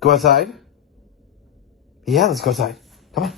Go outside? Yeah, let's go outside. Come on.